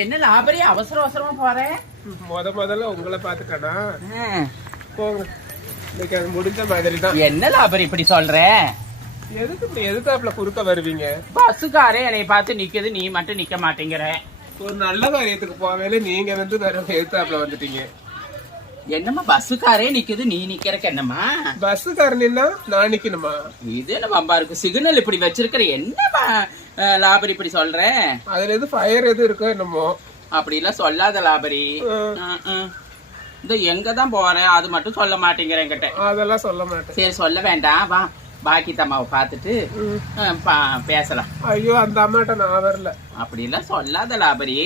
என்ன லாபரி அவசர அவசரமா போறேன் முத முதல்ல உங்களை பாத்துட்டேனா போங்க. இன்னைக்கு அது முடிஞ்ச மாதிரி தான் என்ன லாபரி இப்படி சொல்ற? எதுக்கு இப்படி எதுக்காப்புல குறுக்க வருவீங்க? பஸ்ஸுக்காரே என்னை பார்த்து நிக்குது நீ மட்டும் நிக்க மாட்டேங்கிற. ஒரு நல்ல காரியத்துக்கு போவேல நீங்க வந்து வேற எதுக்காப்புல வந்துட்டீங்க. என்னம்மா பஸ்ஸுக்காரே நிக்குது நீ நிக்கிறக்கு என்னம்மா? பஸ்ஸுக்காரனா நான் நிக்கணுமா? இது என்ன பம்பா இருக்கு சிக்னல் இப்படி வச்சிருக்கிற என்னம்மா லாபரி இப்படி சொல்ற? அதுல எது ஃபயர் எது இருக்கோ என்னமோ. அப்படி எல்லாம் சொல்லாத லாபரி. இந்த எங்க தான் போறேன் அது மட்டும் சொல்ல மாட்டேங்கிற என்கிட்ட. அதெல்லாம் சொல்ல மாட்டேன். சரி சொல்ல வேண்டாம். வா. பாக்கி தம்மாவை பார்த்துட்டு பேசலாம். ஐயோ அந்த அம்மாட்ட நான் வரல அப்படி எல்லாம் சொல்லாத லாபரி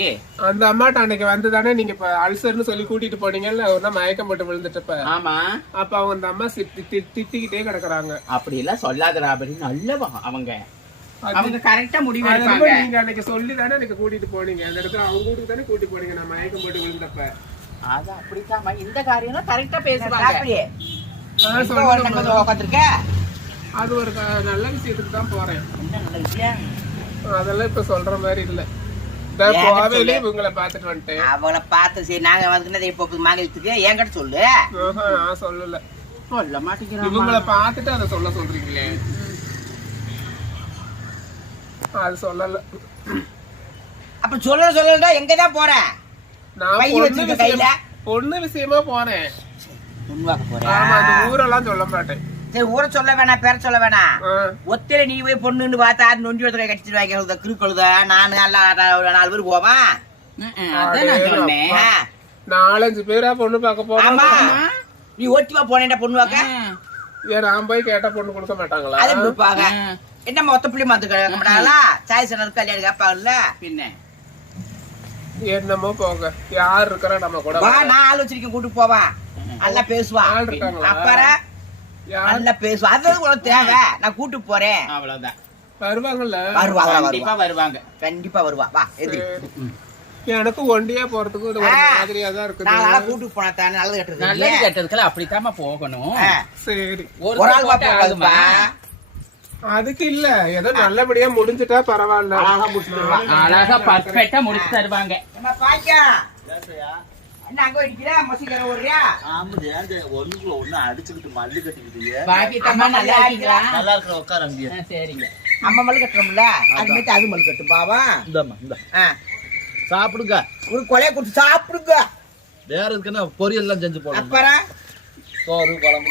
அந்த அம்மாட்ட அன்னைக்கு வந்து தானே நீங்க இப்ப அல்சர்னு சொல்லி கூட்டிட்டு போனீங்கல்ல ஒரு மயக்கம் போட்டு விழுந்துட்டப்ப. ஆமா. அப்ப அவங்க அந்த அம்மா திட்டிக்கிட்டே கிடக்குறாங்க. அப்படி எல்லாம் சொல்லாத லாபரி நல்லவா அவங்க. அவங்க கரெக்டா முடிவு எடுப்பாங்க. நீங்க அன்னைக்கு சொல்லி தானே எனக்கு கூட்டிட்டு போனீங்க. அந்த இடத்துல அவங்க வீட்டுக்கு தானே கூட்டிட்டு போனீங்க. நான் மயக்கம் போட்டு விழுந்தப்ப. அது அப்படித்தாம்மா இந்த காரியம். கரெக்டா பேசுவாங்க சொல்லுங்கம்மா. உட்காந்துருக்க அது ஒரு நல்ல விஷயத்துக்கு தான் போறேன். அதெல்லாம் இப்ப சொல்ற மாதிரி இல்ல. இவங்களை பாத்துட்டு வந்துட்டேன். அவளை பார்த்து சரி நாங்க வந்துக்கினது இப்போ மாநிலத்துக்கு என்கிட்ட சொல்லு? நான் சொல்லல. சொல்ல இவங்கள அதை சொல்ல சொல்றீங்களே? அது சொல்லல. அப்ப சொல்ல சொல்லா எங்க தான் போற? நான் பொண்ணு? விஷயமா போனேன் ஆமா அந்த ஊரெல்லாம் சொல்ல மாட்டேன். சரி ஊரை சொல்ல வேணாம் பேர சொல்ல வேணாம் ஒத்தையில நீ போய் பொண்ணுன்னு பார்த்தா அது நொண்டி ஒருத்தரை கடிச்சிட்டு வாங்க கிருக்கழுத நான் எல்லாம் நாலு பேர் ஆ. நாலஞ்சு பேரா பொண்ணு பார்க்க போறோம் நீ ஒட்டிவா போனேன்டா பொண்ணு வாக்க ஏன் நான் போய் கேட்டா பொண்ணு கொடுக்க மாட்டாங்களா? அதை கொடுப்பாங்க. என்ன மொத்த பிள்ளை வந்து கேட்க மாட்டாங்களா சாய் சனர் கல்யாணம் கேட்பாங்கல்ல பின்ன? என்னமோ போங்க. யார் இருக்கிறா நம்ம கூட வா நான் ஆள் வச்சிருக்கேன் கூட்டு போவா. நல்லா அப்புறம் யார் நல்லா பேசுவான் அது உனக்கு தேவை. நான் கூட்டு போறேன். அவ்வளவுதான். வருவாங்கல்ல? வருவா வருவா, கண்டிப்பா வருவா வருவாங்க. கண்டிப்பா வருவா. வா எது சரி. எனக்கு ஒண்டியா போறதுக்கு இது ஒரு மாதிரியா தான் இருக்குது. நாளா கூட்டு போனா தானே நல்லது கட்டுறது நல்லது கெட்டதுக்கெல்லாம் அப்படித்தாம்மா போகணும். சரி. ஒரு ஆள் ஆள் போட்டு ஆகுமா? அதுக்கு இல்ல. ஏதோ நல்லபடியா முடிஞ்சுட்டா பரவாயில்ல. அழகா முடிச்சுடுவா அழகா பர்ஃபெக்டா முடிச்சு தருவாங்க சாப்பிடுங்க. ஒரு கொலைய கொடுத்து சாப்பிடுங்க. வேற இருக்குன்னா பொரியல் எல்லாம் செஞ்சு அப்புறம்? சோறு குழம்பு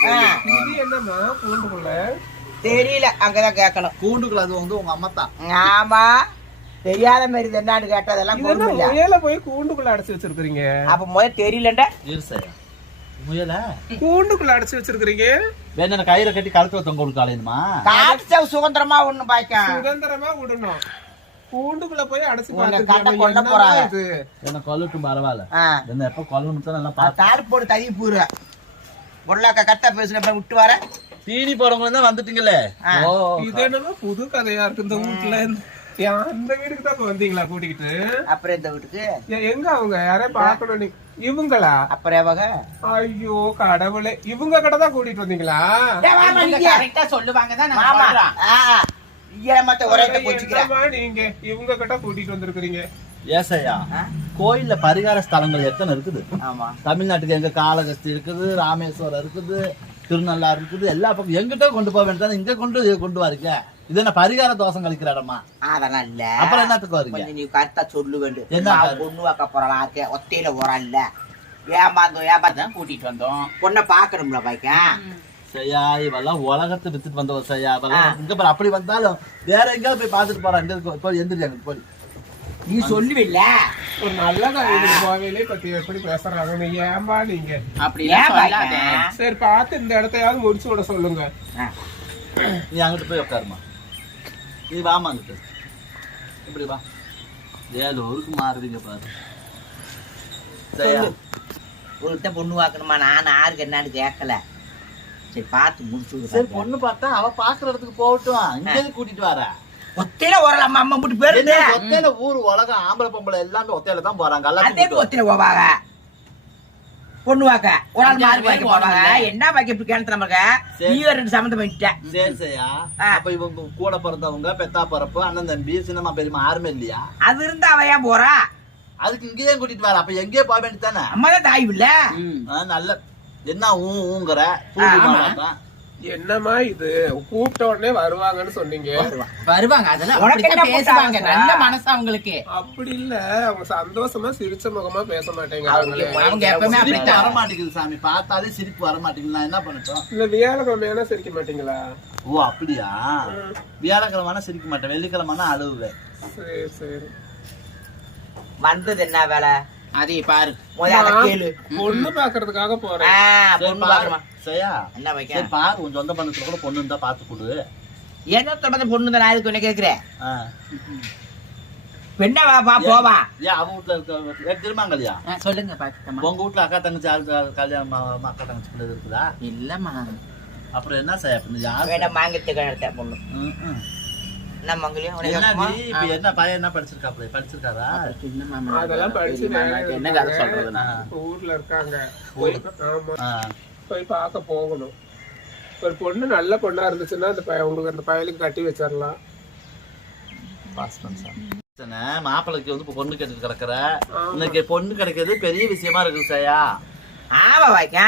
தெரியல அங்கதான் கேட்கணும். கூண்டுக்குள்ள அது வந்து உங்க அம்மா தான். ஆமா. தெரியாத மாதிரி என்னன்னு கேட்டதெல்லாம் முயல போய் கூண்டுக்குள்ள அடைச்சு வச்சிருக்கீங்க அப்ப முதல்ல தெரியலண்டா? முயல? கூண்டுக்குள்ள அடைச்சு வச்சிருக்கீங்க வேணா கயிறை கட்டி கழுத்துல தொங்க விட்டு காலையுமா காட்டு சவு சுதந்திரமா ஒண்ணு பாய்க்கா. சுதந்திரமா விடணும் கூண்டுக்குள்ள போய் அடைச்சு. கட்ட கொல்ல போறாங்க. என்ன கொல்லட்டும் பரவாயில்ல. என்ன எப்ப கொல்லணும் தான் நல்லா பார்த்து தாள் போட்டு தள்ளி பூர. பொருளாக்கா கத்தா பேசுன விட்டு வர. தீனி போறவங்க தான். ஓ இது என்னமோ புது கதையா இருக்கு இந்த வீட்டுல அந்த வீட்டுக்கு தான் இப்ப வந்தீங்களா கூட்டிக்கிட்டு? அப்புறம் இந்த வீட்டுக்கு? எங்க அவங்க? யாரையும் பார்க்கணும் நீ. இவங்களா? அப்புறம் எவங்க? ஐயோ கடவுளே. இவங்க கிட்ட தான் கூட்டிட்டு வந்தீங்களா. கரெக்டா சொல்லுவாங்க தான் நீங்க இவங்க கிட்ட கூட்டிட்டு வந்திருக்கிறீங்க. ஏசையா கோயில்ல பரிகார ஸ்தலங்கள் எத்தனை இருக்குது? ஆமா. தமிழ்நாட்டுக்கு எங்க காளகஸ்தி இருக்குது ராமேஸ்வரம் இருக்குது திருநள்ளாறு இருக்குது எல்லா பக்கம் எங்கிட்ட கொண்டு போக வேண்டியது இங்க கொண்டு கொண்டு வரீங்க இது என்ன பரிகார தோஷம் கழிக்கிற இடமா? அதெல்லாம் இல்ல. அப்புறம் என்னத்துக்கு வரீங்க? நீ கரெக்டா சொல்லு வேண்டும் என்ன பொண்ணு வாக்க போறா இருக்கேன் ஒத்தையில இல்ல. ஏமாந்தோம் கூட்டிட்டு வந்தோம். பொண்ணை பாக்கணும்ல பாய்க்கா சரியா இவெல்லாம் உலகத்தை வித்துட்டு வந்தவ சரியா இவெல்லாம் இங்க பாரு அப்படி வந்தாலும் வேற எங்கேயாவது போய் பார்த்துட்டு போறான் எங்க போய் எந்திரிச்சாங்க போய் நீ சொல்லுவில்ல? ஒரு நல்ல பத்தி எப்படி பேசுறாங்க? நீ நீங்க? அப்படி? சரி பார்த்து இந்த இடத்தையாவது முடிச்சு விட சொல்லுங்க. நீ அங்கிட்டு போய் உட்காருமா நீ வாமா அங்கிட்டு இப்படி வா ஏழு ஊருக்கு மாறுறீங்க பாரு சரியா. ஒருத்த பொண்ணு வாக்கணுமா நான் யாருக்கு என்னன்னு கேட்கல சரி பார்த்து முடிச்சு சரி பொண்ணு பார்த்தா அவ பாக்குற இடத்துக்கு போகட்டும் இங்க கூட்டிட்டு வர ஒத்தையில ஓரலாம் அம்மா மட்டும் பேரு ஒத்தையில ஊர் உலகம் ஆம்பளை பொம்பளை எல்லாமே ஒத்தையில தான் போறாங்க ஒத்தையில போவாங்க பொண்ணு வாக்க ஒரு ஆள் மாறு வாக்க போவாங்க. என்ன வாக்க இப்படி கிணத்துல நமக்கு. நீ ரெண்டு சம்மந்தம் பண்ணிட்டேன் சரி சரியா. அப்ப இவங்க கூட பிறந்தவங்க பெத்தா பிறப்பு அண்ணன் தம்பி சின்னம்மா பெரியம்மா யாருமே இல்லையா? அது இருந்தா அவ ஏன் போறா? அதுக்கு இங்கேயே கூட்டிட்டு வர. அப்ப எங்கேயே போக வேண்டியதானே அம்மா தான் தாய் இல்ல. நல்ல என்ன ஊ ஊங்குற? என்னம்மா இது? கூப்பிட்ட உடனே வருவாங்கன்னு சொன்னீங்க. வருவாங்க. அதெல்லாம் பேசுவாங்க? நல்ல மனசு அவங்களுக்கு. அப்படி இல்ல. அவங்க சந்தோஷமா சிரிச்ச முகமா பேச மாட்டேங்கிறாங்களே அவங்க எப்பவுமே வர மாட்டேங்குது சாமி. பார்த்தாலே சிரிப்பு வர மாட்டேங்குது. நான் என்ன பண்ணட்டும்? இல்ல வியாழக்கிழமையான சிரிக்க மாட்டீங்களா? ஓ அப்படியா? வியாழக்கிழமைனா சிரிக்க மாட்டேன். வெள்ளிக்கிழமைனா அழுவுவேன் சரி சரி. வந்தது என்ன வேலை? அதை பாரு. பொண்ணு பாக்குறதுக்காக போறேன். சரி, பொண்ணு பாரு. பாக்குறமா சரியா? என்ன வைக்க? சரி பாரு. உன் சொந்த பந்தத்துல கூட பொண்ணு இருந்தா பாத்து கொடு. என்ன சொல்றது பொண்ணு தான் நான் இதுக்கு என்ன கேக்குறேன். பெண்ண வா பா போவா. ஏன் அவன் வீட்டுல இருக்க திருமாங்கல்யா. சொல்லுங்க உங்க வீட்டுல அக்கா தங்கச்சி கல்யாணம் அக்கா தங்கச்சி பிள்ளை இருக்குதா? இல்லம்மா. அப்புறம் என்ன செய்ய அப்படின்னு யார் வேண்டாம் மாங்கத்துக்கு எடுத்த பொண்ணு. என்ன மங்கலியம் உனக்கு என்ன பையன் என்ன படிச்சிருக்காப்ல? படிச்சிருக்காரா? அதெல்லாம் படிச்சு என்ன கதை சொல்றது நான் ஊர்ல இருக்காங்க. போய் ஆமா. ஆ. போய் பார்க்க போகணும். ஒரு பொண்ணு நல்ல பொண்ணா இருந்துச்சுன்னா அந்த பையன் உங்களுக்கு அந்த பயலுக்கு கட்டி வச்சிடலாம். தானே, மாப்பிள்ளைக்கு வந்து இப்ப பொண்ணு கேட்டு கிடக்குற. இன்னைக்கு பொண்ணு கிடைக்கிறது பெரிய விஷயமா இருக்குது சாயா. ஆமா வாய்க்கா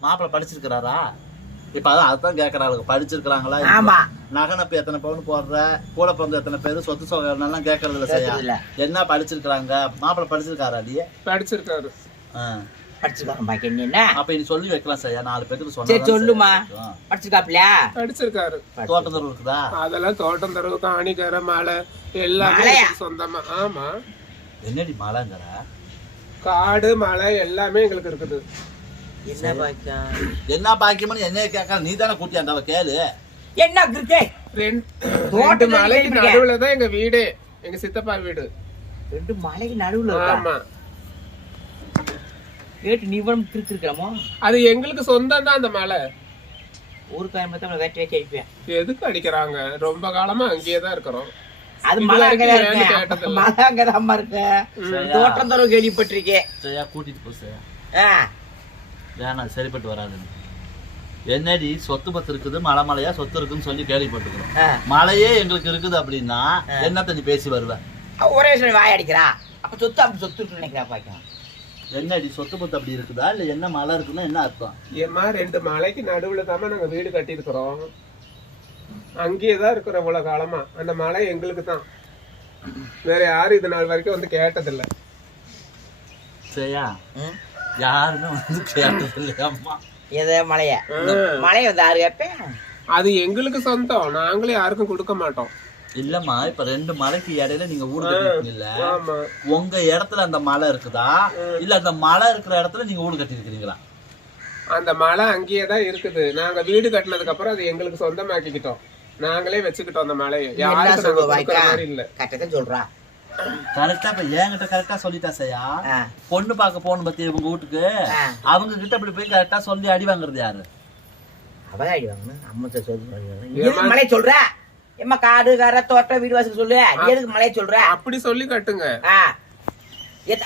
மாப்பிள்ளை படிச்சிருக்கிறாரா? இப்ப அதான் அதுதான் கேக்குறாங்க படிச்சிருக்கிறாங்களா ஆமா. நகனப்பு எத்தனை பவுன் போடுற? கூட பிறந்த எத்தனை பேரு? சொத்து சொகம் கேட்கறது இல்ல இல்ல என்ன படிச்சிருக்கிறாங்க? மாப்பிள்ளை படிச்சிருக்காரா நீ படிச்சிருக்காரு. படிச்சுக்காரன் பாக்கி என்ன அப்ப நீ சொல்லி வைக்கலாம் செய்யா நாலு பேருக்கு சொன்னா சொல்லுமா. படிச்சுக்காப்லையா படிச்சிருக்காரு. தோட்டம் இருக்குதா? அதெல்லாம் தோட்டம் தரவு காணிக்கரை மலை எல்லாமே சொந்தமா. ஆமா. என்னடி மழைங்கிற காடு மலை எல்லாமே எங்களுக்கு இருக்குது. என்ன பாக்கியா என்ன பாக்கியம்னு என்னைய கேட்கற. நீ தானே கூட்டி அந்த கேளு. என்ன கிருக்கே ரெண்டு மலைக்கு. நடுவுல தான் எங்க வீடு எங்க சித்தப்பா வீடு. ரெண்டு மலைக்கு நடுவுல? ஆமா. கேட்டு நீ இவன் கிறுக்கு இருக்கிறமோ அது எங்களுக்கு சொந்தம் தான் அந்த மலை. ஒரு காயமத்தை வெட்டி வச்சு அடிப்பேன். எதுக்கு அடிக்கிறாங்க? ரொம்ப காலமா அங்கேயே தான் இருக்கிறோம். அது மலை அங்கதான். மலை அங்கதான் இருக்கு? தோட்டம் தரவு கேள்விப்பட்டிருக்கேன். கூட்டிட்டு போ வேணாம் சரிப்பட்டு வராது. என்னடி சொத்து பத்து இருக்குது மலை மலையா சொத்து இருக்குன்னு சொல்லி கேள்விப்பட்டுக்கிறோம். மலையே எங்களுக்கு இருக்குது அப்படின்னா என்னத்த நீ பேசி வருவ? அவ ஒரே சொல்லி வாய் அடிக்கிறா. அப்ப சொத்து அப்படி சொத்து இருக்குன்னு நினைக்கிறா பாக்கியா என்னடி சொத்து பத்து அப்படி இருக்குதா? இல்ல என்ன மலை இருக்குன்னா என்ன அர்த்தம்? ஏமா ரெண்டு மலைக்கு நடுவுல தாம்மா நாங்க வீடு கட்டியிருக்கிறோம். அங்கேயே தான் இருக்கிறோம் இவ்வளவு காலமா. அந்த மலை எங்களுக்கு தான். வேற யாரும் இது நாள் வரைக்கும் வந்து கேட்டதில்ல. சரியா? யாருமே வந்து கேட்டது இல்லையம்மா எது மலைய. மலைய வந்து ஆறு கேப்பேன் அது எங்களுக்கு சொந்தம். நாங்களே யாருக்கும் கொடுக்க மாட்டோம். இல்லம்மா இப்ப ரெண்டு மலைக்கு இடையில நீங்க ஊடு கட்டிருக்கீங்கல்ல உங்க இடத்துல அந்த மலை இருக்குதா? இல்ல அந்த மலை இருக்கிற இடத்துல நீங்க ஊடு கட்டி இருக்கிறீங்களா அந்த மலை அங்கேயே தான் இருக்குது. நாங்க வீடு கட்டினதுக்கு அப்புறம் அது எங்களுக்கு சொந்தமாக்கிக்கிட்டோம். நாங்களே வச்சுக்கிட்டோம் அந்த மலையை. மாதிரி இல்ல. கரெக்டா சொல்றா. கரெக்டா இப்ப என்கிட்ட கரெக்டா சொல்லிட்டா செய்யா ஆ, பொண்ணு பார்க்க போகணும் பத்தி இவங்க வீட்டுக்கு. அவங்க கிட்ட அப்படி போய் கரெக்டா சொல்லி அடி வாங்குறது யாரு? அவதான் அடி வாங்கணும் அம்மத்தை சொல்லி சொல்ற? எம்மா காடு கரை தோட்டம் வீடு வாசல் சொல்லு. எதுக்கு மலைய சொல்ற? அப்படி சொல்லி கட்டுங்க.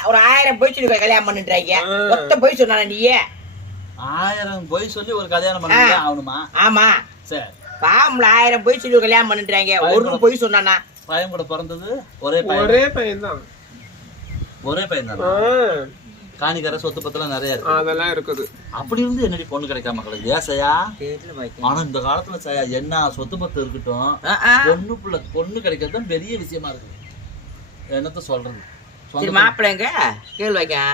ஒரு ஆயிரம் போய் சொல்லி கல்யாணம் பண்ணிட்டுறாங்க. ஒத்த போய் சொன்னா நீயே. ஆயிரம் பொய் சொல்லி ஒரு கல்யாணம் பண்ணி ஆகணுமா? ஆமா. சரி. பாம்புல ஆயிரம் போய் சொல்லி கல்யாணம் பண்ணிட்டுறாங்க. ஒரு போய் சொன்னானா? பையன் கூட பிறந்தது ஒரே பையன். ஒரே பையன் தான் ஒரே பையன் தானே காணிக்கரை சொத்து பத்தெல்லாம் நிறைய இருக்கு. அதெல்லாம் இருக்குது. அப்படி இருந்து என்னடி பொண்ணு கிடைக்காம மக்களுக்கு பாக்கியா. ஆனா இந்த காலத்துல செய்யா என்ன சொத்து பத்து இருக்கட்டும். பொண்ணு புள்ள பொண்ணு கிடைக்கிறது தான் பெரிய விஷயமா இருக்குது என்னத்த சொல்றது? மாப்பிள்ளைங்க கேள்வி வைக்கா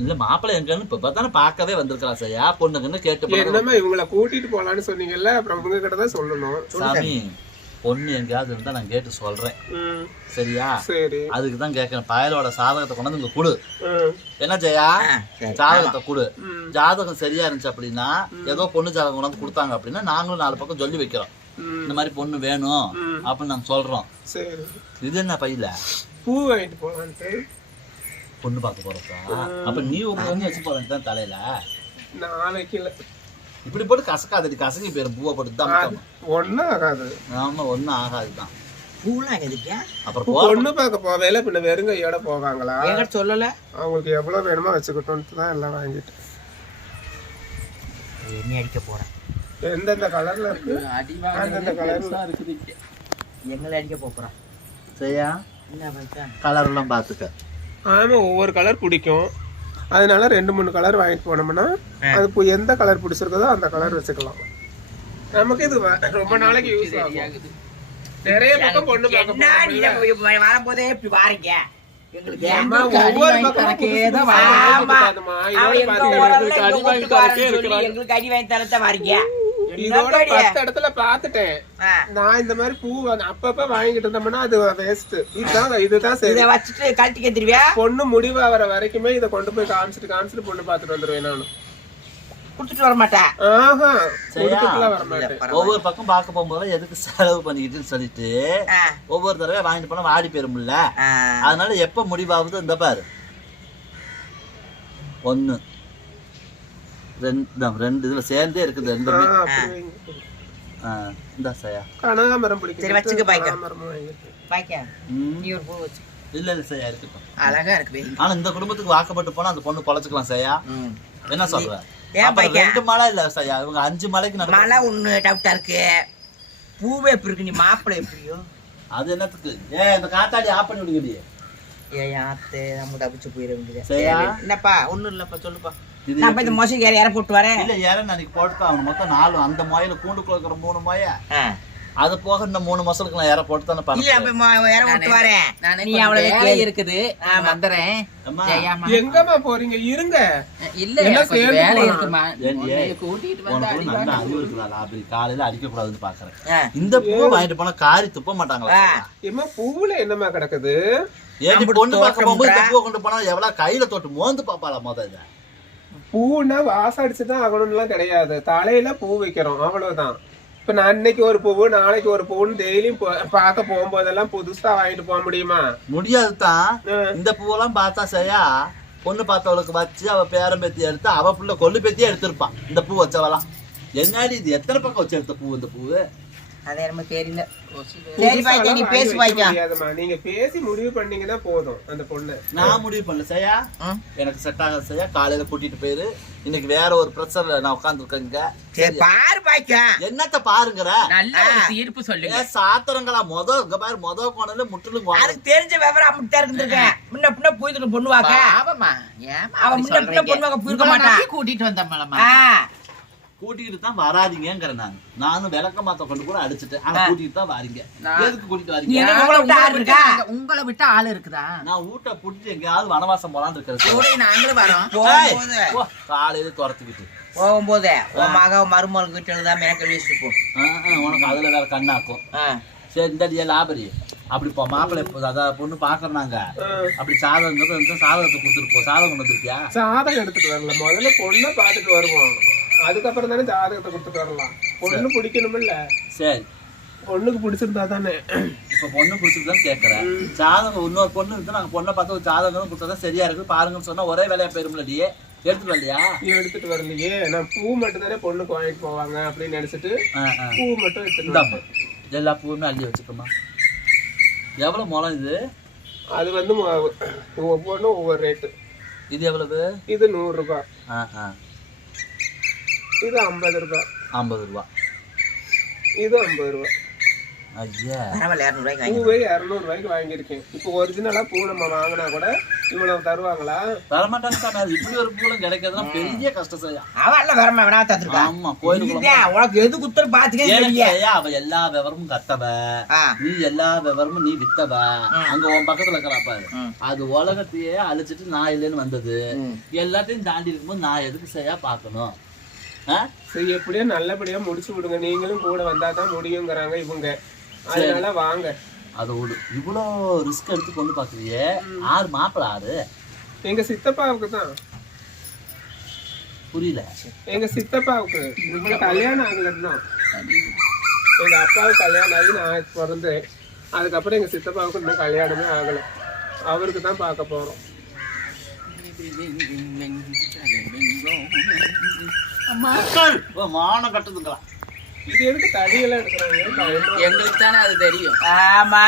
இல்ல மாப்பிள்ளை எங்கன்னு இப்ப பார்த்தானே பார்க்கவே வந்திருக்கலாம் செய்யா பொண்ணுங்கன்னு கேட்டு பாரு. என்னம்மா இவங்கள கூட்டிட்டு போலான்னு சொன்னீங்கல்ல அப்புறம் உங்க கிட்ட தான் சொல்லணும் சாமி பொண்ணு எங்கேயாவது இருந்தா நான் கேட்டு சொல்றேன். ம், சரியா? சரி. அதுக்கு தான் கேட்கறேன். பயலோட சாதகத்தை கொண்டு வந்து இங்க கொடு. என்ன ஜெயா. ஜாதகத்தை கொடு. ஜாதகம் சரியா இருந்துச்சு அப்படின்னா ஏதோ பொண்ணு ஜாதகம் கொண்டு வந்து கொடுத்தாங்க அப்படின்னா நாங்களும் நாலு பக்கம் சொல்லி வைக்கிறோம். இந்த மாதிரி பொண்ணு வேணும். அப்படின்னு நாங்க சொல்றோம். சரி. இது என்ன பையில? பூ வாங்கிட்டு போலான்ட்டு. பொண்ணு பார்க்க போறப்பா. அப்ப நீ ஒரு பொண்ணு வச்சு போறேன் தான் தலையில? நான் வைக்கல இப்படி போட்டு கசக்காதடி கசங்கி போயிரும் பூவை போட்டு தான் ஒன்னும் ஆகாது. ஆமா ஒண்ணும் ஆகாதுதான். பூலாம் எதுக்கு அப்புறம் பொண்ணு பார்க்க போவேல பின்ன வெறுங்கையோட போவாங்களா என்கிட்ட சொல்லல. அவங்களுக்கு எவ்வளவு வேணுமோ வச்சுக்கிட்டோன்ட்டு தான் எல்லாம் வாங்கிட்டு. என்ன அடிக்க போறேன். எந்தெந்த கலர்ல இருக்கு? அந்தந்த கலர்ல வாங்க இருக்குது. எங்களை அடிக்க போறேன். சரியா? என்ன பாக்கியா கலர் எல்லாம் பாத்துக்க ஆமா ஒவ்வொரு கலர் பிடிக்கும். அதனால ரெண்டு மூணு கலர் வாங்கிட்டு போனோம்னா அது எந்த கலர் பிடிச்சிருக்கதோ அந்த கலர் வச்சுக்கலாம். நமக்கு இது ரொம்ப நாளைக்கு யூஸ் ஆகும். நிறைய பக்கம் பொண்ணு பார்க்க வரும்போதே இப்படி வாரீங்க? எங்களுக்கு அடி வாங்கி தரத்தான் வாரீங்க இதோட பத்து இடத்துல பாத்துட்டேன். நான் இந்த மாதிரி பூ அப்பப்ப வாங்கிட்டு இருந்தோம்னா அது வேஸ்ட் இதுதான் இதுதான் சரி. இத வச்சுட்டு கழட்டி கேத்துருவியா பொண்ணு முடிவாகிற வரைக்குமே இதை கொண்டு போய் காமிச்சிட்டு காமிச்சிட்டு பொண்ணு பார்த்துட்டு வந்துருவேன் நானு. குடுத்துட்டு வர மாட்டேன். ஆஹா? கொடுத்துட்டுலாம் வர மாட்டேன். ஒவ்வொரு பக்கம் பார்க்க போகும்போது எதுக்கு செலவு பண்ணிக்கிட்டுன்னு சொல்லிட்டு. ஒவ்வொரு தடவை வாங்கிட்டு போனா வாடி போயிரும்ல. அதனால எப்ப முடிவாகுது இந்த பாரு. ஒண்ணு. ரெண்டு ரெண்டு இதுல சேர்ந்தே இருக்குது ரெண்டுமே. இந்தா சயா. கனகாமரம் பிடிக்கும். சரி, வச்சுக்க பாய்க்கா. பாய்க்கா ம். நீ ஒரு பூ வச்சு. இல்ல இல்ல சயா இருக்கட்டும். அழகா இருக்கு. ஆனா இந்த குடும்பத்துக்கு வாக்கப்பட்டு போனா அந்த பொண்ணு பொழைச்சுக்கலாம் சயா. ம். என்ன சொல்ற? ரெண்டு மலை இல்ல சயா. இவங்க அஞ்சு மலைக்கு நடக்கும் ஒண்ணு டவுட்டா இருக்கு. பூவே எப்படி இருக்கு? நீ மாப்பிள்ளை எப்படியோ? அது என்னத்துக்கு? ஏ இந்த காத்தாடி ஆஃப் பண்ணி விடுங்கடி. ஏன் ஆத்து நம்ம தப்பிச்சு போயிட வேண்டியது? என்னப்பா ஒண்ணும் இல்லப்பா சொல்லுப்பா. நான் போய் இந்த மோசம் ஏற போட்டு வரேன்? இல்ல ஏறன் அன்னைக்கு போட்டு அவன் மொத்தம் நாலு. அந்த மொயில கூண்டுக்குள்ள இருக்கிற மூணு மொய. அது போக இந்த மூணு மசலுக்கு நான் ஏற போட்டு தானே மொ- ஏற போட்டு வரேன்? நீ அவளை வேலை. இருக்குது. நான் ஜெயாம்மா. எங்கம்மா போறீங்க? இருங்க. இல்ல எனக்கு வேலை. இருக்குமா? கூட்டிட்டு வந்து நல்ல அறிவு இருக்குதா? லாபரி காலையில அடிக்க கூடாதுன்னு பாக்குறேன். இந்த பூவை வாங்கிட்டு போனா காரி துப்ப மாட்டாங்களா? ஆ. ஏம்மா பூவுல என்னம்மா கிடக்குது? ஏன் பொண்ணு பார்க்க போகும்போது கொண்டு போனா எவ்வளவு கையில தொட்டு மோந்து பாப்பாளா முத இத? பூன்னா வாசம் அடிச்சுதான் ஆகணும்லாம் கிடையாது. தலையில பூ வைக்கிறோம். அவ்வளவுதான். இப்ப நான் அன்னைக்கு ஒரு பூவு நாளைக்கு ஒரு பூவுன்னு டெய்லியும் பார்க்க போகும்போதெல்லாம் புதுசா வாங்கிட்டு போக முடியுமா? முடியாது தான். இந்த பூவெல்லாம் பார்த்தா சரியா பொண்ணு பார்த்தவளுக்கு வச்சு அவ பேரம் பேத்தி எடுத்து அவ புள்ள கொல்லு பேத்தியே எடுத்திருப்பான் இந்த பூ வச்சவலாம் என்னடி இது? எத்தனை பக்கம் வச்சு எடுத்த பூ இந்த பூவு? அது என்னமோ தெரியல. சரி பாய்க்கா நீ பேசு பாய்க்கா. நீங்க பேசி முடிவு பண்ணீங்கன்னா போதும் அந்த பொண்ணு. நான் முடிவு பண்ணல சரியா. எனக்கு செட் ஆகாது சரியா? காலையில கூட்டிட்டு போயிரு. இன்னைக்கு வேற ஒரு பிரச்சனை நான் உட்காந்துருக்கேங்க சரி பாரு பாய்க்கா என்னத்த பாருங்கற? நல்ல ஒரு தீர்ப்பு சொல்லுங்க. சாத்திரங்களா? மொத இங்க பாரு மொத கோணல முற்றிலும் கோணல். அதுக்கு தெரிஞ்ச விவரம் அப்படித்தான் இருந்திருக்கேன். முன்ன பின்ன போயிட்டு பொண்ணு வாக்க. பாவமா ஏமா அவ அப்படி முன்ன பின்ன? பொண்ணு வாக்க போயிருக்க மாட்டா. நம்பி கூட்டிட்டு ஆ. கூட்டிட்டு தான் வராதீங்கங்கிற நான். நானும் விளக்க மாத்த கொண்டு கூட அடிச்சிட்டேன். ஆனா ஆ. கூட்டிட்டு தான் வாரீங்க எதுக்கு கூட்டிட்டு வாரீங்க? உங்களை விட்டு ஆள் விட்டு இருக்கா? அங்க- உங்களை விட்டு ஆள் இருக்குதா? நான் ஊட்ட புடிச்சு எங்கேயாவது வனவாசம் போலான்னு இருக்கிறது கூட நாங்களும் வரோம். காலையில துரத்துக்கிட்டு. போகும்போது உன் மக மருமகளுக்கு வீட்டுல தான் எனக்கு வச்சுட்டு போ. ஆ, ஆ, உனக்கு அதுல வேற கண்ணாக்கும். சரி இந்த லாபரி அப்படி போ மாப்பிள்ளை இப்போ அதான் பொண்ணு பாக்குறாங்க அப்படி சாதகம் இருந்தா சாதகத்தை கொடுத்துட்டு போ சாதகம் கொண்டு வந்திருக்கியா? ஜாதகம் எடுத்துட்டு வரல. முதல்ல பொண்ணை பார்த்துட்டு வருவோம். அதுக்கப்புறம் தானே ஜாதகத்தை கொடுத்துட்டு வரலாம். பொண்ணு பிடிக்கணுமில்ல. சரி. பொண்ணுக்கு பிடிச்சிருந்தா தானே. இப்ப பொண்ணு பிடிச்சிருக்கான்னு கேக்குறேன். ஜாதகம் இன்னொரு பொண்ணு இருந்து நாங்க பொண்ணை பார்த்து ஒரு ஜாதகம் கொடுத்தா சரியா இருக்கு பாருங்கன்னு சொன்னா ஒரே வேலையா போயிரும்லடியே எடுத்துட்டு வரலையா? எடுத்துட்டு வரலையே. நான் பூ மட்டும் தானே பொண்ணுக்கு வாங்கிட்டு போவாங்க அப்படின்னு நினைச்சிட்டு. பூ மட்டும் எடுத்துட்டு. எல்லா பூவுமே அள்ளி வச்சுக்கோமா எவ்வளவு முளம் இது? அது வந்து ஒவ்வொன்றும் ஒவ்வொரு ரேட்டு இது எவ்வளவு? இது நூறு ரூபாய் ஆ ஆ இது ஐம்பது ரூபாய் ஐம்பது ரூபா. இது ஐம்பது ரூபாய் ஐயா. இரநூறுவாய்க்கு வாங்கியிருக்கேன். இப்போ ஒரிஜினலா பூ நம்ம வாங்கினா கூட இவ்வளவு தருவாங்களா? தரமாட்டாங்க அது இப்படி ஒரு பூலம் கிடைக்கிறதுலாம் பெரிய கஷ்டம் செய்யா அவன்ல வரமா வேணா தந்துருக்கா ஆமா இதுதான், உனக்கு எது குத்துரு பாத்துக்கே அவ எல்லா விவரமும் கத்தவ. நீ எல்லா விவரமும் நீ வித்தவ. அங்க உன் பக்கத்துல இருக்கிற பாரு ம். அது உலகத்தையே அழிச்சிட்டு நான் இல்லைன்னு வந்தது. எல்லாத்தையும் தாண்டி இருக்கும்போது நான் எதுக்கு செய்யா பார்க்கணும்? ஆ? சரி எப்படியோ நல்லபடியா முடிச்சு விடுங்க. நீங்களும் கூட வந்தா தான் முடியுங்கிறாங்க இவங்க. அதனால வாங்க. அதை விடு இவ்வளோ ரிஸ்க் எடுத்து கொண்டு பாக்குறியே ஆறு மாப்பிள ஆறு? எங்க சித்தப்பாவுக்கு தான். புரியல. எங்க சித்தப்பாவுக்கு இவங்க கல்யாணம் ஆகலன்னு தான். எங்க அப்பாவுக்கு கல்யாணம் ஆகி நான் பிறந்தேன். அதுக்கப்புறம் எங்க சித்தப்பாவுக்கு இன்னும் கல்யாணமே ஆகல. அவருக்கு தான் பார்க்க போறோம். மானம் கட்டுதுங்களா? இது எதுக்கு தடியெல்லாம் எடுக்கிறாங்க? பயமா எங்களுக்கு தானே அது தெரியும். ஆமா.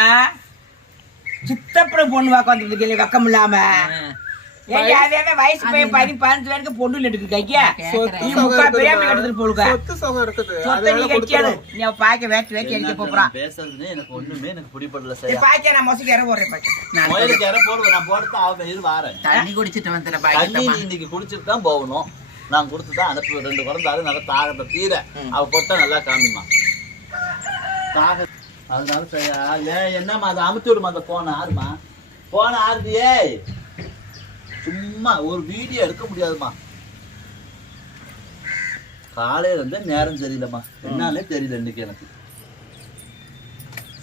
சித்தப்புற பொண்ணு வாக்க வந்துருக்கு வெக்கம் இல்லாம. வயசு பையன் பதி பதினஞ்சு பேருக்கு பொண்ணு நீ சுகம் முக்கா பெரிய சொத்து நீ கட்டியாது. பாக்க வேட்டு வேட்டு அடிக்க போறான் பேசுறதுன்னு எனக்கு ஒண்ணுமே எனக்கு பிடிப்படல நீ சரியா? பாக்க நான் மொசைக்கு இற போடுறேன் பாக்க இற போடுவேன் நான் போடுறது அவன் வாரேன். தண்ணி குடிச்சிட்டு பாக்கிட்டமா நீ இன்னைக்கு குடிச்சிட்டு தான் போகணும். நான் கொடுத்து தான் அனுப்பி ரெண்டு குழந்தாரு நல்லா தாகத்தை தீர அவ கொட்ட நல்லா காமிமா தாக அதனால சரியா ஏன் என்னம்மா அதை அமுத்தி விடுமா அந்த போன ஆறுமா போன ஆறுதியே சும்மா ஒரு வீடியோ எடுக்க முடியாதுமா காலையில இருந்தே நேரம் சரியில்லைம்மா. என்னன்னே தெரியல இன்னைக்கு எனக்கு.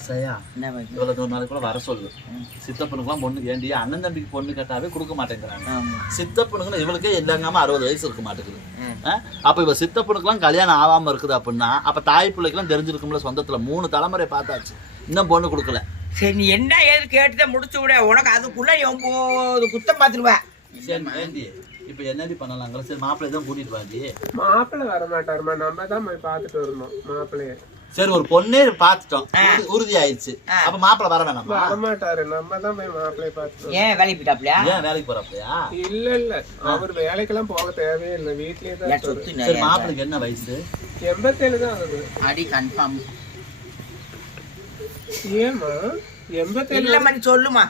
பாக்க இவ்வளவு ஒரு நாளைக்கு கூட வர சொல்லு. சித்தப்பனுக்குலாம் பொண்ணு ஏண்டி? அண்ணன் தம்பிக்கு பொண்ணு கேட்டாவே கொடுக்க மாட்டேங்கிறாங்க. சித்தப்பனுக்குன்னு இவளுக்கே இல்லங்காம அறுபது வயசு இருக்க மாட்டேங்குது. ஆ? அப்ப இவ சித்தப்பனுக்குலாம் கல்யாணம் ஆகாம இருக்குது அப்படின்னா அப்ப தாய் பிள்ளைக்கெல்லாம் தெரிஞ்சிருக்கும்ல சொந்தத்துல. மூணு தலைமுறை பார்த்தாச்சு. இன்னும் பொண்ணு கொடுக்கல. சரி நீ என்ன ஏது கேட்டுதான் முடிச்சு விட. உனக்கு அதுக்குள்ள நீ ஒன்பது குத்தம் பாத்துருவ சரி இப்ப என்னடி பண்ணலாங்களா சரி மாப்பிள்ளை தான் கூட்டிட்டு வாடி. மாப்பிள்ளை வர மாட்டாருமா நம்ம தான் போய் பார்த்துட்டு வரணும். மாப்பிள்ளைய. சரி ஒரு பொண்ணே பார்த்துட்டோம். உறுதி- ஆயிடுச்சு அப்ப மாப்பிள்ளை வர வேணாமா? வர மாட்டாரு நம்ம தான் போய் மாப்பிள்ளைய பார்த்துட்டு ஏன் வேலைக்கு போயிட்டாப்லையா ஏன் வேலைக்கு போறப்பையா இல்ல இல்ல அவர் வேலைக்கெல்லாம் போக தேவையே இல்லை. வீட்லயே தான் சரி மாப்பிள்ளைக்கு என்ன வயசு? எண்பத்தேழு தான் ஆகுது. அடி கன்ஃபார்ம் ஏமா எண்பத்தேழு இல்ல மணி சொல்லுமா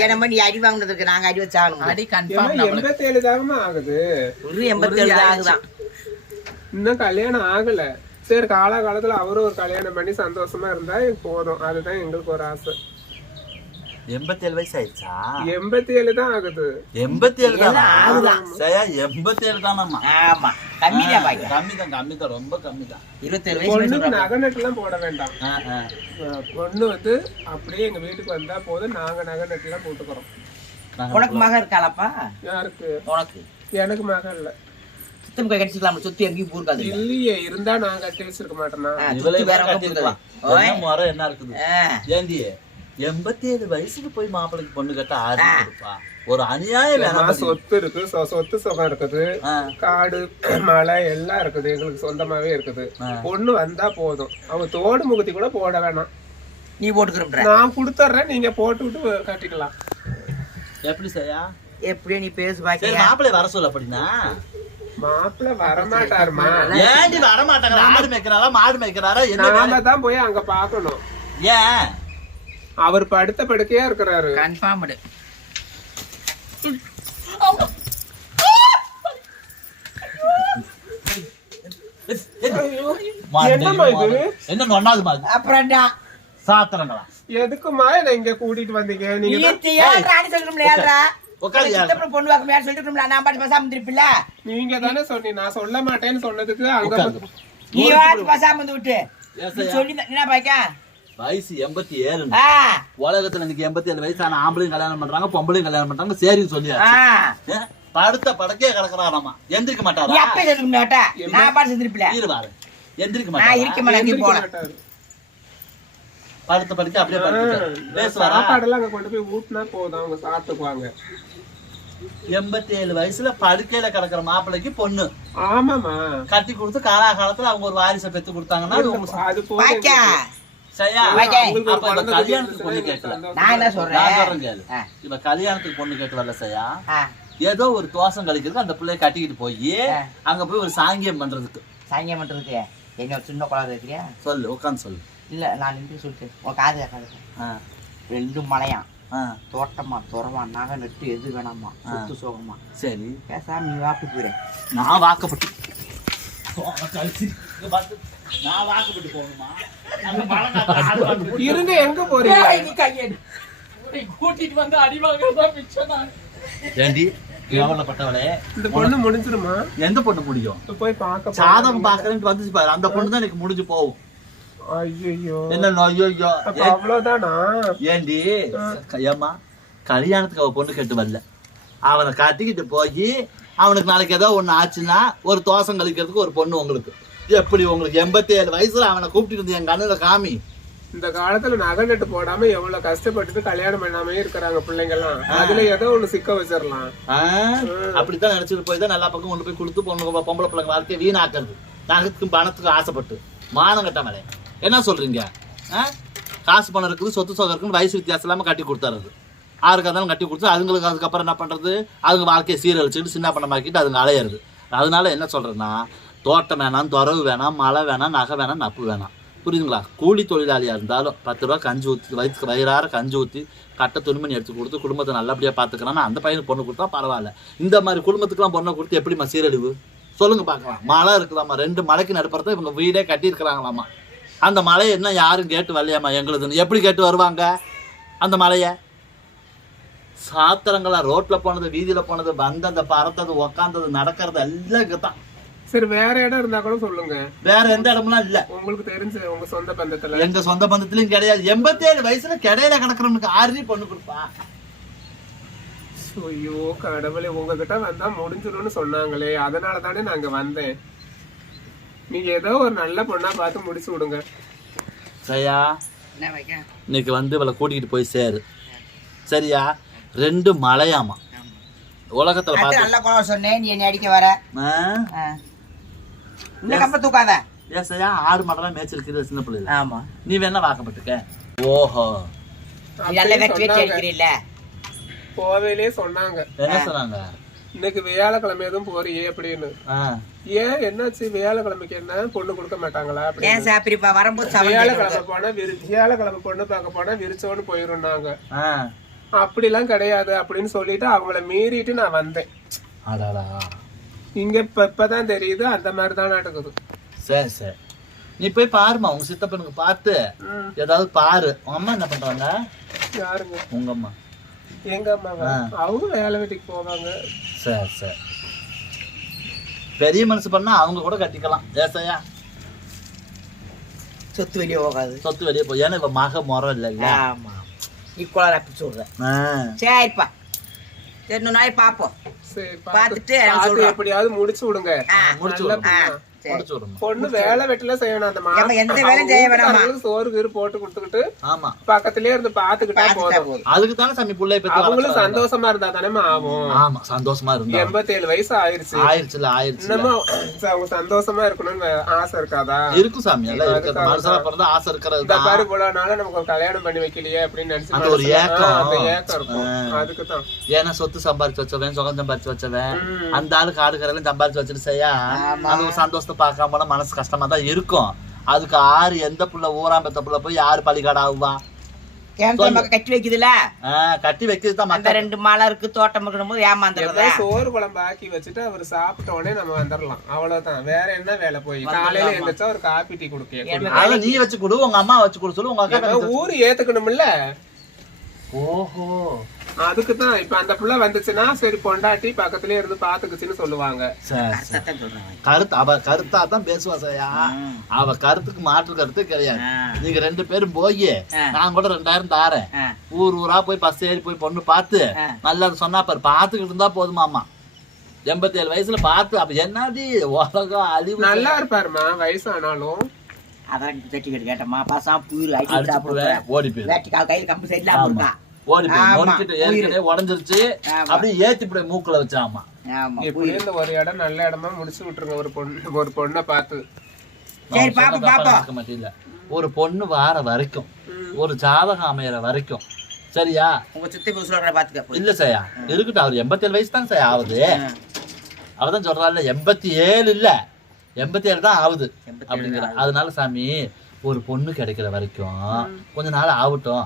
ஏன மணி அடி வாங்கினதுக்கு நாங்க அடி வச்சாகணும் அடி கன்ஃபார்ம் எண்பத்தேழு தாகமா ஆகுது? ஒரு எண்பத்தி ஏழு ஆகுதான். இன்னும் கல்யாணம் ஆகல. சரி காலகாலத்துல அவரும் ஒரு கல்யாணம் பண்ணி சந்தோஷமா இருந்தா போதும். அதுதான் எங்களுக்கு ஒரு ஆசை. எண்பத்தி ஏழு வயசு ஆயிடுச்சா? எண்பத்தி ஏழு தான் ஆகுது. எண்பத்தி ஏழு. தான் சரியா எண்பத்தி ஏழு ஆமா. கம்மி தான் கம்மி தான் ரொம்ப கம்மி தான் இருபத்தேழு பொண்ணுக்கு நகை நட்டுலாம் போட வேண்டாம். பொண்ணு வந்து அப்படியே எங்க வீட்டுக்கு வந்தா போதும். நாங்க நகை நட்டுலாம் போட்டுக்கிறோம். உனக்கு இருக்காளப்பா? யாருக்கு? உனக்கு. எனக்கு மகன் இல்ல. சுத்தம் போய் கடிச்சுக்கலாம் சுத்தி எங்கேயும் பூர்க்காது இல்லையே இருந்தா நான் கட்டி வச்சிருக்க மாட்டேனா இவளே சுத்தி வேற கட்டிருக்கலாம் பூர்க்கலாம் என்ன இருக்குது? ஏண்டி எண்பத்தி ஏழு வயசுக்கு போய் மாப்பிள்ளைக்கு பொண்ணு கட்ட ஆறு கொடுப்பா ஒரு அநியாயம் சொத்து இருக்கு சொ- சொத்து சுகம் இருக்குது. காடு மலை எல்லாம் இருக்குது எங்களுக்கு சொந்தமாவே இருக்குது. பொண்ணு வந்தா போதும். அவங்க தோடு முகத்தி கூட போட வேணாம். நீ போட்டுக்கிறோம்ன்ற நான் கொடுத்துட்றேன் நீங்க போட்டு விட்டு கட்டிக்கலாம். எப்படி சரியா எப்படியோ நீ பேசு சரி பாக்கியா? மாப்பிள்ளை வர சொல்ல அப்படின்னா. மாப்பிள்ள வரமாட்டாருமா? ஏண்டி வர மாட்டாங்க ஆடு மேய்க்கிறாரா? மாடு மேய்க்கிறாரா? நாம தான் போய் அங்க பாக்கணும் ஏன்? அவர் படுத்த படுக்கையா இருக்கிறாரு. கன்ஃபார்ம்டு? என்ன அப்புறம்டா. சாத்திரங்களா? எதுக்குமா என்ன இங்க கூட்டிட்டு வந்தீங்க? நீ நீங்க சித்தப்பன் பொண்ணு வாக்க மேல சொல்லிட்டு நான் பாட்டு பேசாம இருந்திருப்பில்ல நீங்க தானே சொன்னீங்க நான் சொல்ல மாட்டேன்னு சொன்னதுக்கு அங்க உட்காரு. நீ வாட்டு பேசாம வந்து விட்டு? சொல்லி என்ன பாக்கா வயசு எண்பத்தி ஏழு உலகத்துல இன்னைக்கு எண்பத்தி ஏழு வயசான ஆம்பளையும் கல்யாணம் பண்றாங்க பொம்பளையும் கல்யாணம் பண்றாங்க சரின்னு சொல்லியாச்சு? படுத்த படக்கே கிடக்குறாராமா? எந்திரிக்க நீ மாட்டாரா சொல்லணும்ல நான் பாட்டு செஞ்சிருப்பில்ல இருவாரு எந்திரிக்க நான் மாட்டாரா? இருக்க மாட்டேன் எந்திரிக்க போல. படுத்த படுக்க அப்படியே படுத்து பேசுவாரா? சாப்பாடெல்லாம் அங்க கொண்டு போய் ஊட்டினா போதும் அவங்க சாப்பிட்டுக்குவாங்க. எண்பத்தி ஏழு வயசுல படுக்கையில கிடக்குற மாப்பிள்ளைக்கு பொண்ணு. ஆமாமா கட்டி கொடுத்து காலாகாலத்துல அவங்க ஒரு வாரிசை பெத்து கொடுத்தாங்கன்னா சரியா? அப்ப கல்யாணத்துக்கு பொண்ணு கேட்கல. நான் என்ன சொல்றேன். கேளு. கல்யாணத்துக்கு பொண்ணு கேட்டு வரல சரியா ஏதோ ஒரு தோசம் கழிக்கிறதுக்கு அந்த பிள்ளைய கட்டிக்கிட்டு போய். அங்க போய் ஒரு சாங்கியம் பண்றதுக்கு. சாயங்காலம் பண்றதுக்கு. என்ன சின்ன குழந்தை இருக்கிறியா சொல்லு உட்காந்து சொல்லு. இல்ல நான் நின்று சொல்லிட்டு உன் காது கேட்காது ஆ, ரெண்டு மலையாம். ஆ, தோட்டமா துறவா நகை நட்டு எது வேணாமா சொத்து சோகமா. சரி. பேசாம நீ வாப்பி போயிரு. நான் வாக்கப்பட்டு. நான் வாக்கப்பட்டு போகணுமா? இருங்க எங்க போறீங்க? நீ கையெடு உன்னை கூட்டிட்டு வந்து அடி வாங்குறதா மிச்சம் நான் ஏண்டி கேவலப்பட்டவளே. இந்த பொண்ணு முடிஞ்சிருமா? எந்த பொண்ணு முடியும்? போய் பார்க்க சாதம் பாக்குறேன்னு வந்துச்சு பாரு. அந்த பொண்ணு தான் எனக்கு முடிஞ்சு போகும். ஐயோ என்ன ஐயோ அவ்வளவுதானா? ஏண்டி? ஏம்மா கல்யாணத்துக்கு அவ பொண்ணு கேட்டு வரல. அவனை கட்டிக்கிட்டு போய் அவனுக்கு நாளைக்கு ஏதோ ஒண்ணு ஆச்சுன்னா ஒரு தோசம் கழிக்கிறதுக்கு ஒரு பொண்ணு உங்களுக்கு. எப்படி உங்களுக்கு? எண்பத்தி ஏழு வயசுல அவனை கூப்பிட்டு வந்து என் கண்ணுல காமி. இந்த காலத்துல நகை நட்டு போடாம எவ்வளவு கஷ்டப்பட்டுட்டு கல்யாணம் பண்ணாமே இருக்கிறாங்க பிள்ளைங்க எல்லாம் அதுல ஏதோ ஒண்ணு சிக்க வச்சிடலாம்? அப்படித்தான் நினைச்சிட்டு போய் தான் நல்லா பக்கம் கொண்டு போய் கொடுத்து பொண்ணு பொம்பளை பிள்ளைங்க வாழ்க்கையை வீணாக்குறது. நகத்துக்கும் பணத்துக்கும் ஆசைப்பட்டு. மானம் கட்டமலை என்ன சொல்கிறீங்க காசு பணம் இருக்குது சொத்து சொகம் இருக்குன்னு வயசு வித்தியாசம் இல்லாமல் கட்டி கொடுத்தாரு ஆறுக்கு இருந்தாலும் கட்டி கொடுத்து அதுங்களுக்கு அதுக்கப்புறம் என்ன பண்ணுறது அதுங்க வாழ்க்கையை சீரழிச்சுட்டு சின்ன பண்ணமாக்கிட்டு அதுங்க அலையிறது. அதனால என்ன சொல்கிறேன்னா தோட்டம் வேணாம் துறவு வேணாம் மழை வேணாம் நகை வேணாம் நப்பு வேணாம். புரியுதுங்களா? கூலி தொழிலாளியாக இருந்தாலும் பத்து ரூபா கஞ்சி ஊற்றி வயிற்று வயிறார கஞ்சி ஊற்றி கட்ட துணிமணி எடுத்து கொடுத்து குடும்பத்தை நல்லபடியாக பார்த்துக்கிறான்னா அந்த பையனுக்கு பொண்ணு கொடுத்தா பரவாயில்ல. இந்த மாதிரி குடும்பத்துக்குலாம் பொண்ணை கொடுத்து எப்படிம்மா சீரழிவு? சொல்லுங்கள் பார்க்கலாம். மழை இருக்குதாம்மா? ரெண்டு மலைக்கு நடுப்புறத இவங்க வீடே கட்டியிருக்கிறாங்களாம்மா. அந்த மலையை என்ன யாரும் கேட்டு வரலையாம்மா? எங்களுதுன்னு. எப்படி கேட்டு வருவாங்க? அந்த மலையை? சாத்திரங்களா ரோட்ல போனது வீதியில போனது வந்தது பறந்தது உக்காந்தது நடக்கிறது எல்லாம் இங்கதான். சரி வேற இடம் இருந்தா கூட சொல்லுங்க. வேற எந்த இடம்லாம் இல்ல. உங்களுக்கு தெரிஞ்ச உங்க சொந்த பந்தத்துல. எங்க சொந்த பந்தத்திலயும் கிடையாது. எண்பத்தி ஏழு வயசுல கிடையில கிடக்குறவனுக்கு ஆறு பொண்ணு கொடுப்பா. ஐயோ கடவுளே உங்ககிட்ட வந்தா முடிஞ்சிடும்னு சொன்னாங்களே. அதனால தானே நாங்க வந்தேன். நீங்க ஏதோ ஒரு நல்ல பொண்ணா பார்த்து முடிச்சு விடுங்க. சரியா? என்ன வைக்க? இன்னைக்கு வந்து இவளை கூட்டிகிட்டு போய் சேரு. சரியா? ரெண்டு மலையாமா. உலகத்துல பார்த்து நல்ல குழந்தை சொன்னேன் நீ என்னை அடிக்க வர. இந்த தூக்காத. ஏன் சரியா? ஆடு மாடெல்லாம் மேய்ச்சிருக்குது சின்ன பிள்ளைல ஆமா. நீ வேணா வாக்கப்பட்டுக்க ஓஹோ. நல்ல வெற்றி வெற்றி. அடிக்கிறீல்ல. போவேலே சொன்னாங்க. என்ன சொன்னாங்க? இன்னைக்கு வியாழக்கிழமை எதுவும் போறியே அப்படின்னு. ஆ. ஏன் என்னாச்சு? வியாழக்கிழமைக்கு என்ன? பொண்ணு கொடுக்க மாட்டாங்களா ஏன் அப்படின்னு சாப்பிரிப்பா வரும்போது வியாழக்கிழமை போனா விரு வியாழக்கிழமை பொண்ணு பார்க்க போனா விரிச்சோன்னு போயிருந்தாங்க. ஆ. அப்படிலாம் கிடையாது அப்படின்னு சொல்லிட்டு அவங்கள மீறிட்டு நான் வந்தேன். இங்க இப்ப இப்பதான் தெரியுது அந்த மாதிரி தான் நடக்குது. சரி சரி. நீ போய் பாருமா உங்க சித்தப்பனுக்கு பார்த்து ஏதாவது பாரு. உங்க அம்மா என்ன பண்றாங்க? யாருங்க? உங்க அம்மா. எங்க அம்மாவா அவங்க வேலை வீட்டுக்கு போவாங்க. சரி சரி. பெரிய மனசு பண்ணா அவங்க கூட கட்டிக்கலாம். ஏசையா சொத்து வெளியே போகாது. சொத்து வெளியே போய் ஏன்னா இவ மக முறம் இல்லை இல்ல ஆமா ஈக்குவலா அப்படி சொல்ற. ஆ. சரிப்பா. சரி நாள் பாப்போம் சரி பார்த்துட்டு சொல்றேன். எப்படியாவது முடிச்சு விடுங்க. முடிச்சு விடுறோம். பொண்ணா. வேலை வெட்டில செய்யணும் அந்த மா- ஏம்மா, எந்த வேலையும் செய்ய வேணாமா? சோறு கீறு போட்டு கொடுத்துக்கிட்டு ஆமா. பக்கத்திலே இருந்து பாத்துக்கிட்டா போதும். அதுக்கு தானே சாமி பிள்ளை பெற்று அவங்களும். சந்தோஷமா இருந்தா தானே ஆகும். ஆமா சந்தோஷமா இருந்தா. எண்பத்தேழு வயசு ஆயிருச்சு. ஆயிடுச்சுல இன்னமும் அவங்க சந்தோஷமா இருக்கணும்னு ஆசை இருக்காதா? இருக்கும் சாமி எல்லாம் இருக்கிறது மனுஷனா பிறந்தா ஆசை இருக்கிறது இந்த பாரு நாளா நமக்கு கல்யாணம் பண்ணி வைக்கலையே அப்படின்னு நினைச்சு அந்த ஒரு ஏக்கம். அந்த ஏக்கம் இருக்கும். அதுக்கு தான். ஏன்னா சொத்து சம்பாரிச்சு வச்சவன் சுகம் சம்பாரிச்சு வச்சவன். அந்த ஆளு காடு கரையில சம்பாரிச்சு வச்சுட்டு செய்யா. அது ஒரு சந்தோஷத்தை பார்க்காம போனா மனசு கஷ்டமா தான் இருக்கும். அதுக்கு ஆறு எந்த புள்ள ஊராம் பெத்த புள்ள போய் யாரு பழிகாடு ஆகுவா? கட்டி வைக்குதுல? கட்டி வைக்கிறது தான் அந்த மக்கள். ரெண்டு மலை இருக்கு தோட்டம் இருக்கணும் போது ஏமாந்துடுறதா? ஏதோ சோறு குழம்பு ஆக்கி வச்சுட்டு அவர் சாப்பிட்ட உடனே நம்ம வந்துடலாம் அவ்வளவுதான். வேற என்ன வேலை போய்? காலையில எழுந்திரிச்சா ஒரு காபி டீ கொடுக்க நீ வச்சு கொடு உங்க அம்மா வச்சு கொடு சொல்லு உங்க அக்கா ஊரு ஏத்துக்கணும்ல? ஓஹோ. அதுக்கு தான் இப்ப அந்த புள்ள வந்துச்சுன்னா சரி பொண்டாட்டி பக்கத்துலயே இருந்து பாத்துக்குச்சுன்னு சொல்லுவாங்க கருத்து அவ கருத்தா தான் பேசுவா சையா. அவ கருத்துக்கு மாற்று கருத்து கிடையாது. நீங்க ரெண்டு பேரும் போய். நான் கூட ரெண்டாயிரம் தாரேன். ஊர் ஊரா போய் பஸ் ஏறி போய் பொண்ணு பார்த்து. நல்லா சொன்னா பாரு பார்த்துக்கிட்டு இருந்தா போதுமாமா எண்பத்தி ஏழு வயசுல பார்த்து அப்ப என்னடி உலகம் அழிவு நல்லா இருப்பாருமா வயசானாலும் அதான் தட்டி கேட்டு கேட்டம்மா பாசம் புயிர் ஓடி கால் கையில் கம்பு ஆமா. இருக்கா ஓடி ஏற்கனவே உடஞ்சிருச்சு. அப்படியே ஏத்தி போய் மூக்குல வச்சாமா? ஆமா எப்படியும் இந்த ஒரு இடம் நல்ல இடமா முடிச்சு விட்டுருங்க. ஒரு பொண்ணு ஒரு பொண்ணை பார்த்து. சரி, பாப்போம், பாப்போம். மாட்டேன் ஒரு பொண்ணு வார வரைக்கும் ஒரு ஜாதகம் அமையற வரைக்கும். சரியா? உங்க சித்தி போய் சொல்ற பாத்துக்க இல்ல சையா. இருக்கட்டும் அவர் எண்பத்தி ஏழு வயசு தான் சையா ஆகுது. அவதான் சொல்றாள் எண்பத்தி ஏழு இல்ல. எண்பத்தி ஏழு தான் ஆகுது. 87 அப்படிங்கிற. அதனால சாமி ஒரு பொண்ணு கிடைக்கிற வரைக்கும் கொஞ்ச நாள் ஆகட்டும்.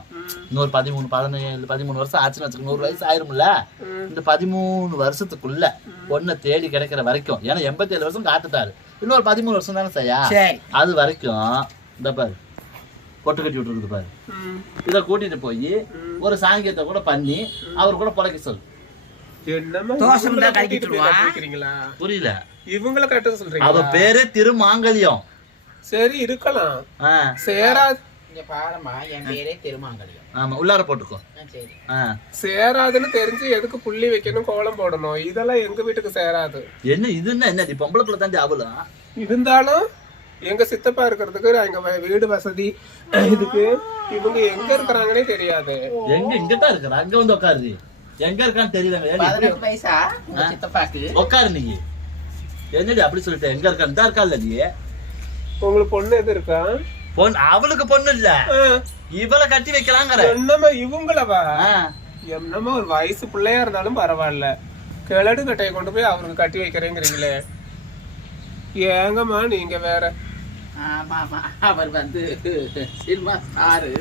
இன்னொரு பதிமூணு பதினேழு பதிமூணு வருஷம் ஆச்சுன்னு வச்சுக்கோங்க. நூறு வயசு ஆயிரும்ல? இந்த பதிமூணு வருஷத்துக்குள்ள பொண்ணை தேடி கிடைக்கிற வரைக்கும். ஏன்னா எண்பத்தி ஏழு வருஷம் காத்துட்டாரு. இன்னொரு பதிமூணு வருஷம் தானே சையா சரி. அது வரைக்கும் இந்த பாரு பொட்டு கட்டி விட்டுருக்குது பாரு. இதை கூட்டிட்டு போய் ஒரு சாங்கியத்தை கூட பண்ணி அவர் கூட புழைக்க சொல்லு. இவங்கள கட்ட புரியல. இவங்கள கட்ட அவ சொல்றீங்களா பேரே திருமாங்கல்யம். சரி இருக்கலாம். சேராது உள்ளார போட்டுக்கோ. சேராதுன்னு தெரிஞ்சு எதுக்கு புள்ளி வைக்கணும் கோலம் போடணும்? இதெல்லாம் எங்க வீட்டுக்கு சேராது. என்ன இது என்ன பொம்பளை பிள்ளை தாண்டி அவளும் இருந்தாலும் எங்க சித்தப்பா இருக்கிறதுக்கு எங்க வீடு வசதி இதுக்கு இவங்க எங்க இருக்கிறாங்கன்னே தெரியாது. எங்க இங்கதான் இருக்கிற? அங்க வந்து உட்காரு எங்க இருக்கான்னு தெரியல. உட்காரு நீ. என்னடி அப்படி சொல்லிட்ட? எங்க இருக்கான்னு? தான் இருக்கா நீ. உங்களுக்கு பொண்ணு எது இருக்கா? பொண்ணு அவளுக்கு பொண்ணு இல்ல. இவளை கட்டி வைக்கலாங்கிற. என்னம்மா இவங்களவா. என்னமோ ஒரு வயசு பிள்ளையா இருந்தாலும் பரவாயில்ல. கிழடு கட்டையை கொண்டு போய் அவருக்கு கட்டி வைக்கிறேங்கிறீங்களே. ஏங்கம்மா நீங்க வேற. ஆமா ஆமா அவர் வந்து சினிமா ஸ்டாரு.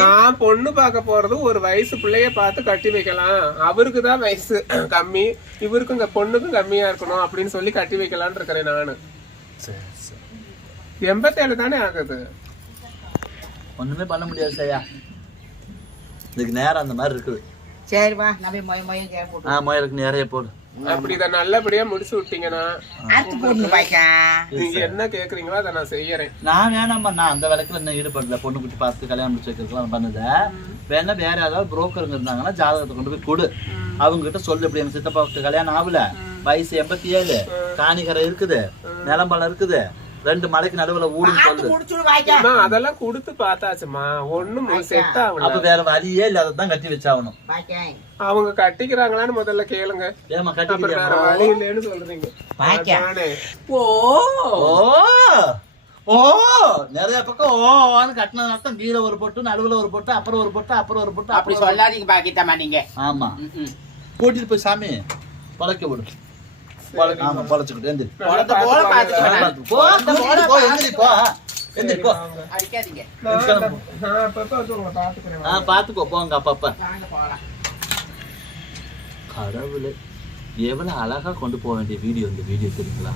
நான் பொண்ணு பார்க்க போறது ஒரு வயசு பிள்ளைய பார்த்து கட்டி வைக்கலாம். அவருக்கு தான் வயசு. கம்மி. இவருக்கும் இங்க பொண்ணுக்கும் கம்மியா இருக்கணும் அப்படின்னு சொல்லி கட்டி வைக்கலாம்னு இருக்கிறேன் நானு. எண்பத்தேழு தானே ஆகுது. ஒண்ணுமே பண்ண முடியாது சரியா? இதுக்கு நேரம் அந்த மாதிரி இருக்குது. சரி வா நம்ம மொய மொயம் போட்டு ஆ முயலுக்கு நிறைய போடு. அப்படி இதை நல்லபடியா முடிச்சு விட்டீங்கன்னா நீங்க என்ன கேக்குறீங்களோ அதை நான் செய்யறேன். நான் வேணாம்மா நான் அந்த வேலைக்குள்ள இன்னும் ஈடுபடல. பொண்ணு குட்டி பார்த்து கல்யாணம் முடிச்சு வைக்கிறதுலாம் பண்ணுத. வேணா வேற யாராவது புரோக்கருங்க இருந்தாங்கன்னா ஜாதகத்தை கொண்டு போய் கொடு. அவங்க கிட்ட சொல்லு இப்படி எங்க சித்தப்பாவுக்கு கல்யாணம் ஆகல. வயசு எண்பத்தி ஏழு. காணிக்கரை இருக்குது. நிலம்பலம் இருக்குது. ரெண்டு மலைக்கு நடுவுல ஊடுன்னு அதெல்லாம் கொடுத்து பார்த்தாச்சுமா ஒண்ணும் செட் ஆகல அப்ப வேற வழியே இல்லாததான் கட்டி வச்சாகணும். அவங்க கட்டிக்கிறாங்களான்னு முதல்ல கேளுங்க. ஏமா அப்புறம் வேற கட்டி வழி இல்லைன்னு சொல்றீங்க. ஓ. ஓ. நிறைய பக்கம் ஓன்னு கட்டின அர்த்தம். கீழே ஒரு பொட்டு நடுவுல ஒரு பொட்டு அப்புறம் ஒரு பொட்டு அப்புறம் ஒரு பொட்டு அப்படி சொல்லாதீங்க பாக்கித்தம்மா நீங்க. ஆமா. கூட்டிட்டு போய் சாமி பழக்க விடு. ஆமா பழச்சுக்கிட்டு எந்திரி. குழந்தை போல பாத்துக்கணும் போ கூட்டிட்டு போ எந்திரி போ. எந்திரி போ. அடிக்காதீங்க. நான் நான் அப்பப்ப வந்து உங்களை பாத்துக்கிறேன் ஆ பாத்துக்கோ போங்க அப்பப்ப. வாங்க போலாம். கடவுளே எவ்வளவு அழகா கொண்டு போக வேண்டிய வீடியோ இந்த வீடியோ தெரியுங்களா?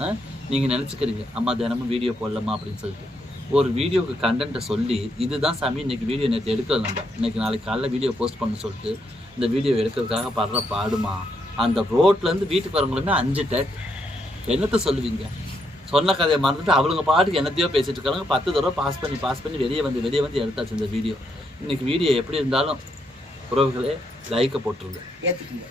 ஆ? நீங்க நினைச்சுக்கிறீங்க அம்மா தினமும் வீடியோ போடலாமா? அப்படின்னு சொல்லிட்டு. ஒரு வீடியோக்கு கண்டென்ட்டை சொல்லி இதுதான் சாமி இன்னைக்கு வீடியோ நேற்று எடுக்கல நம்ம. இன்னைக்கு நாளைக்கு காலைல வீடியோ போஸ்ட் பண்ண சொல்லிட்டு இந்த வீடியோ எடுக்கிறதுக்காக படுற பாடுமா? அந்த ரோட்லேருந்து வீட்டுக்கு வரவங்களுமே அஞ்சு டேக். என்னத்தை சொல்லுவீங்க? சொன்ன கதையை மறந்துட்டு அவளுங்க பாட்டுக்கு என்னத்தையோ பேசிட்டு இருக்காங்க பத்து தடவை பாஸ் பண்ணி பாஸ் பண்ணி வெளியே வந்து வெளியே வந்து எடுத்தாச்சு இந்த வீடியோ இன்னைக்கு வீடியோ எப்படி இருந்தாலும் உறவுகளே லைக்கை போட்டுருங்க. ஏத்துக்குங்க.